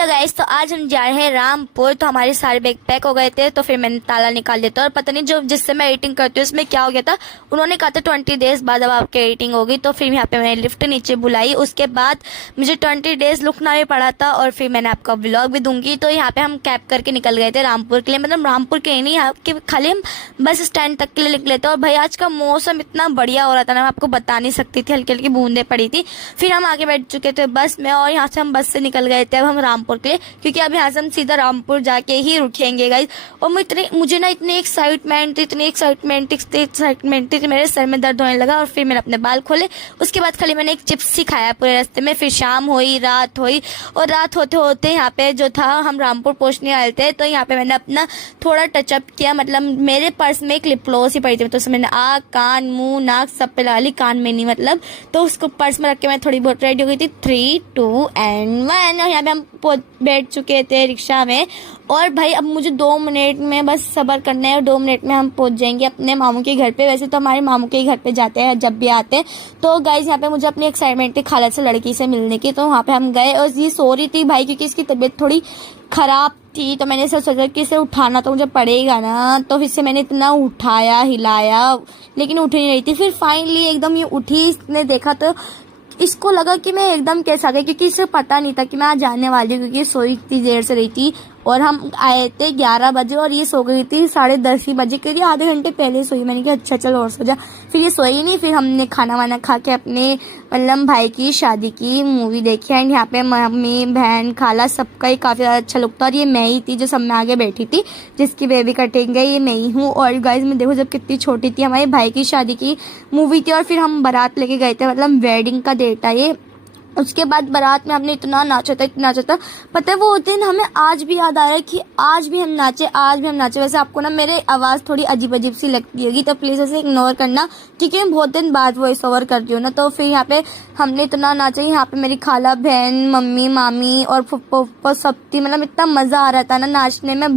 Hello guys, तो आज हम जा रहे हैं रामपुर। तो हमारे सारे बैग पैक हो गए थे, तो फिर मैंने ताला निकाल दिया था। और पता नहीं जो जिससे मैं एडिटिंग करती हूँ उसमें क्या हो गया था। उन्होंने कहा था 20 डेज बाद अब आपकी एडिटिंग होगी। तो फिर यहाँ पे मैंने लिफ्ट नीचे बुलाई। उसके बाद मुझे 20 डेज रुकना भी पड़ा था। और फिर मैंने आपका व्लॉग भी दूंगी। तो यहाँ पे हम कैब करके निकल गए थे रामपुर के लिए। मतलब रामपुर के नहीं, यहाँ के खाली हम बस स्टैंड तक के लिए निकले थे। और भाई आज का मौसम इतना बढ़िया हो रहा था ना, मैं आपको बता नहीं सकती थी। हल्की हल्की बूंदें पड़ी थी। फिर हम आगे बैठ चुके थे बस में, और यहाँ से हम बस से निकल गए थे अब हम रामपुर के लिए, क्योंकि अब यहाँ से हम सीधा रामपुर जाके ही रुकेंगे गाइस। और मुझे ना इतनी एक्साइटमेंट थी कि मेरे सर में दर्द होने लगा। और फिर मैंने अपने बाल खोले। उसके बाद खाली मैंने एक चिप्स ही खाया पूरे रास्ते में। फिर शाम हुई, रात हुई, और रात होते होते यहाँ पे जो था हम रामपुर पहुंचने वाले थे। तो यहाँ पे मैंने अपना थोड़ा टचअप किया। मतलब मेरे पर्स में एक लिप ग्लॉस ही पड़ी थी, तो उसमें मैंने आँख, कान, मुंह, नाक सब पे लगा ली। कान में नहीं मतलब। तो उसको पर्स में रख के मैं थोड़ी बहुत रेडी हो गई थी। 3, 2 and 1। और यहाँ पे हम बैठ चुके थे रिक्शा में। और भाई अब मुझे 2 मिनट में बस सब्र करना है, और 2 मिनट में हम पहुंच जाएंगे अपने मामू के घर पे। वैसे तो हमारे मामू के घर पे जाते हैं जब भी आते हैं। तो गाइज यहाँ पे मुझे अपनी एक्साइटमेंट थी खाला से लड़की से मिलने की। तो वहाँ पे हम गए, और ये सो रही थी भाई, क्योंकि इसकी तबीयत थोड़ी खराब थी। तो मैंने इसे सोचा कि इसे उठाना तो मुझे पड़ेगा ना। तो फिर से मैंने इतना उठाया, हिलाया, लेकिन उठ नहीं रही थी। फिर फाइनली एकदम ये उठी। इसने देखा तो इसको लगा कि मैं एकदम कैसा गई, क्योंकि इसे पता नहीं था कि मैं आज जाने वाली हूँ, क्योंकि सोई इतनी देर से रही थी। और हम आए थे 11 बजे, और ये सो गई थी 10:30 बजे, क्योंकि आधे घंटे पहले सोई। मैंने कहा अच्छा चलो और सो जा। फिर ये सोई नहीं। फिर हमने खाना वाना खा के अपने मतलब भाई की शादी की मूवी देखी। एंड यहाँ पे मम्मी, बहन, खाला सबका ही काफ़ी ज़्यादा अच्छा लुक था। और ये मैं ही थी जो सब में आगे बैठी थी, जिसकी बेबी कटिंग है, ये मैं ही हूँ। और गाइस मैं देखो जब कितनी छोटी थी, हमारे भाई की शादी की मूवी थी। और फिर हम बारात लेके गए थे, मतलब वेडिंग का डेट है ये। उसके बाद बारात में हमने इतना नाचा था। पता है वो दिन हमें आज भी याद आ रहा है कि आज भी हम नाचे। वैसे आपको ना मेरी आवाज़ थोड़ी अजीब अजीब सी लगती होगी, तो प्लीज़ ऐसे इग्नोर करना, क्योंकि मैं बहुत दिन बाद वॉइस ओवर कर रही हूँ ना। तो फिर यहाँ पे हमने इतना नाचा। यहाँ पे मेरी खाला, बहन, मम्मी, मामी और फुप्पो सब थी। मतलब इतना मज़ा आ रहा था ना नाचने में।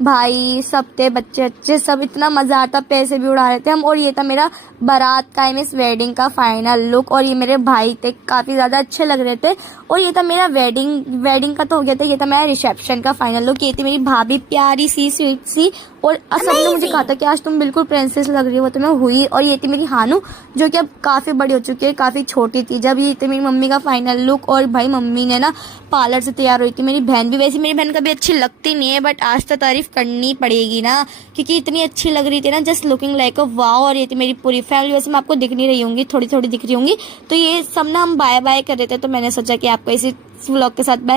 भाई सब थे, बच्चे सब, इतना मज़ा आता। पैसे भी उड़ा रहे थे हम। और ये था मेरा बारात का इस वेडिंग का फाइनल लुक। और ये मेरे भाई थे, काफ़ी ज़्यादा अच्छे लग रहे थे। और ये था मेरा वेडिंग का तो हो गया था। ये था मेरा रिसेप्शन का फाइनल लुक। ये थी मेरी भाभी, प्यारी सी, स्वीट सी। और सबने मुझे कहा था कि आज तुम बिल्कुल प्रिंसेस लग रही हो, तो मैं हुई। और ये थी मेरी हानू, जो कि अब काफ़ी बड़ी हो चुकी है, काफ़ी छोटी थी जब। ये थी मेरी मम्मी का फाइनल लुक। और भाई मम्मी ने ना पार्लर से तैयार हुई थी। मेरी बहन भी, वैसे मेरी बहन कभी अच्छी लगती नहीं है, बट आज तो तारीफ करनी पड़ेगी ना, क्योंकि इतनी अच्छी लग रही थी ना, just looking like a wow. और ये थी मेरी पूरी फैमिली। वैसे मैं आपको दिख नहीं रही होंगी, थोड़ी थोड़ी दिख रही होंगी। तो ये सब ना हम बाय बाय कर रहे थे। तो मैंने सोचा कि आपको इसी व्लॉग के साथ बाय